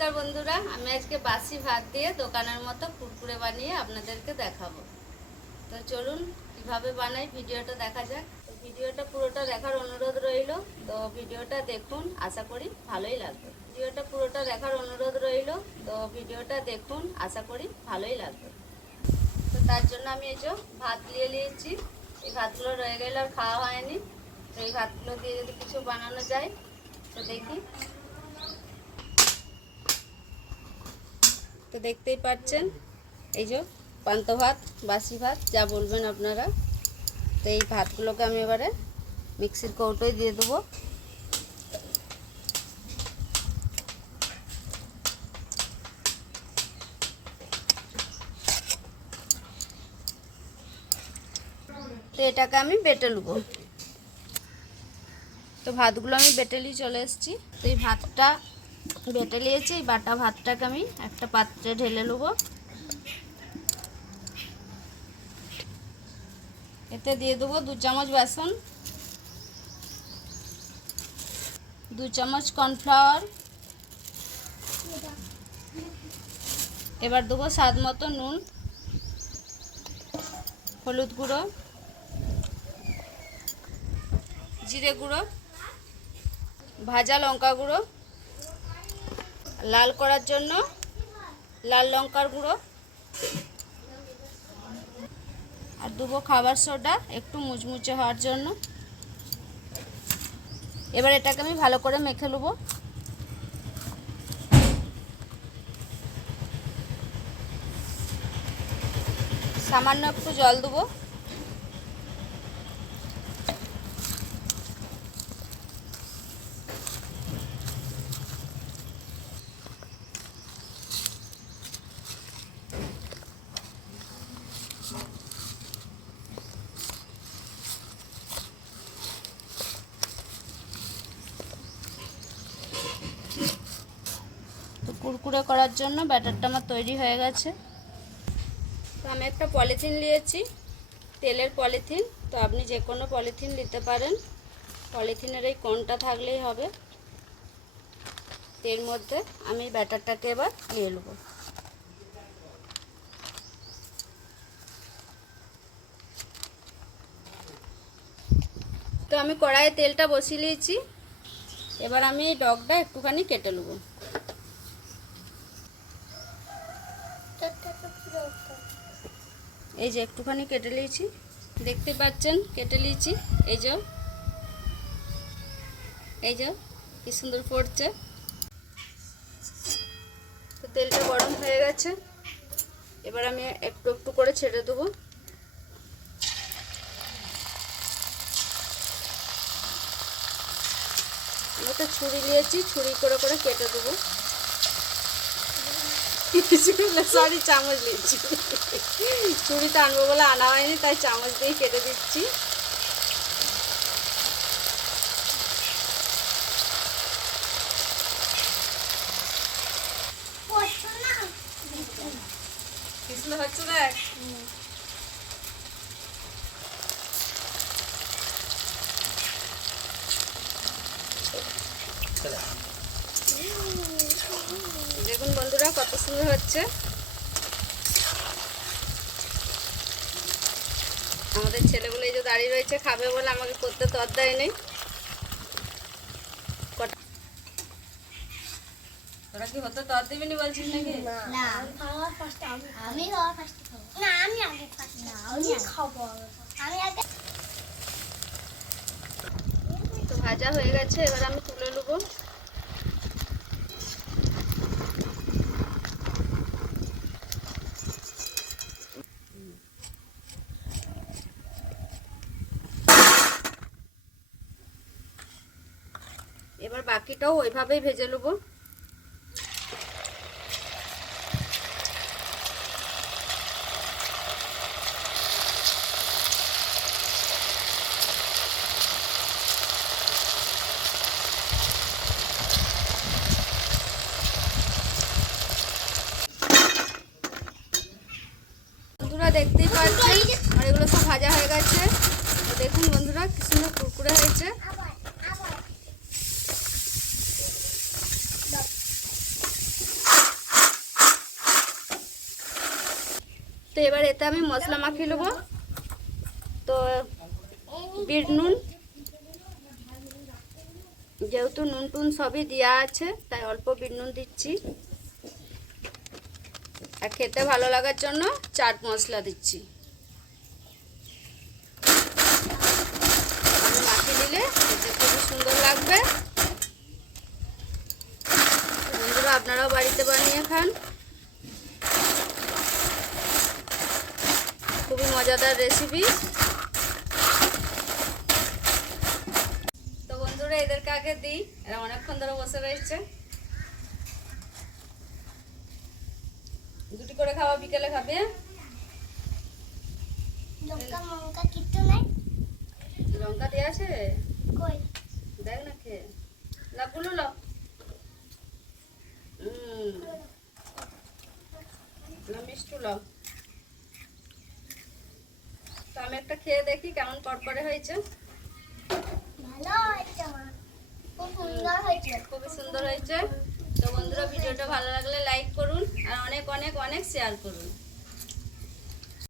নমস্কার বন্ধুরা, আমি আজকে বাসি ভাত দিয়ে দোকানের মতো কুরকুরে বানিয়ে আপনাদেরকে দেখাবো। তো চলুন কিভাবে বানাই ভিডিওটা দেখা যাক। তো ভিডিওটা পুরোটা দেখার অনুরোধ রইল। তো ভিডিওটা দেখুন, আশা করি ভালোই লাগবে। ভিডিওটা পুরোটা দেখার অনুরোধ রইল। তো ভিডিওটা দেখুন, আশা করি ভালোই লাগবে। তো তার জন্য আমি এই যে ভাত নিয়ে নিয়েছি। এই ভাতগুলো রয়ে গেলে আর খাওয়া হয়নি। তো এই ভাতগুলো দিয়ে যদি কিছু বানানো যায় তো দেখি। তো দেখতেই পাচ্ছেন এই যে পান্তা ভাত, বাসি ভাত যা বলবেন আপনারা। তো এই ভাতগুলোকে আমি এবারে মিক্সির কৌটোয় দিয়ে দেবো। তো এটাকে আমি বেটে নেবো। তো ভাতগুলো আমি বেটে নিয়ে চলে এসেছি। তো এই ভাতটা বেটে নিয়েছি। এই বাটা ভাতটাকে আমি একটা পাত্রে ঢেলে নেব। এতে দিয়ে দেবো 2 চামচ বেসন, 2 চামচ কর্নফ্লাওয়ার, এবার দেবো স্বাদ মতো নুন, হলুদ গুঁড়ো, জিরে গুঁড়ো, ভাজা লঙ্কা গুঁড়ো, লাল করার জন্য লাল লঙ্কার গুঁড়ো, আর দেবো খাবার সোডা একটু মুচমুচে হওয়ার জন্য। এবার এটাকে আমি ভালো করে মেখে নেব। সামান্য একটু জল দেবো। তো কুরকুরে করার জন্য ব্যাটারটা আমার তৈরি হয়ে গেছে। তো আমি একটা পলিথিন নিয়েছি, তেলের পলিথিন। তো আপনি যে কোনো পলিথিন নিতে পারেন, পলিথিনের এই কোণটা থাকলেই হবে। এর মধ্যে আমি ব্যাটারটাকে এবার নিয়ে নেব। তো আমি কড়াইয়ে তেলটা বসিয়ে নিয়েছি। এবার আমি এই ডগটা একটুখানি কেটে নেব। এই যে একটুখানি কেটে নিয়েছি, দেখতে পাচ্ছেন কেটে নিয়েছি। এই যে কি সুন্দর পড়ছে। তো তেলটা গরম হয়ে গেছে। এবার আমি একটু একটু করে ছেড়ে দেবো। আমি একটা ছুরি নিয়েছি, ছুরি করে করে কেটে দেবো। সরি, চামচ নিয়েছি। ছুরিটা আনবো বলে আনা হয়নি, তাই চামচ দিয়ে কেটে দিচ্ছি। হচ্ছে দেখ। দেখুন বন্ধুরা কত সুন্দর হচ্ছে। আমাদের ছেলেগুলো এই যে দাঁড়িয়ে রয়েছে, খাবে বলে আমাকে করতে তর দেয় নেই। তোরা কি হতে তর দিবি নি বলছিস নাকি? না, আমি খাবো। তো ভাজা হয়ে গেছে, এবার আমি তুলে নেবো। এবার বাকিটাও ওইভাবেই ভেজে নেবো। বন্ধুরা দেখতেই পাচ্ছেন আর এগুলো সব ভাজা হয়ে গেছে। দেখুন বন্ধুরা কি সুন্দর কুরকুরে হয়েছে। তো এবার এতে আমি মশলা মাখিয়ে নেবো। তো বিট নুন, যেহেতু নুন টুন সবই দেওয়া আছে তাই অল্প বিট নুন দিচ্ছি। আর খেতে ভালো লাগার জন্য চাট মশলা দিচ্ছি। মাখিয়ে দিলে খেতে খুবই সুন্দর লাগবে। বন্ধুরা আপনারাও বাড়িতে বানিয়ে খান, খুবই মজাদার রেসিপি। তো বন্ধুরা এদেরকে আগে দিই, এরা অনেকক্ষণ ধরে বসে রয়েছে। দুটি করে খাওয়া, বিকেলে খাবে। লঙ্কা মঙ্কা কিচ্ছু নাই। লঙ্কা দিয়ে আছে, কই দেখ না খেয়ে লাগুলো ল। মিষ্টু ল। তো আমি একটা খেয়ে দেখি কেমন করকরে হয়েছে। ভালো হয়েছে, খুব সুন্দর হয়েছে। খুবই সুন্দর হয়েছে। তো বন্ধুরা ভিডিওটা ভালো লাগলে লাইক করুন আর অনেক অনেক অনেক শেয়ার করুন।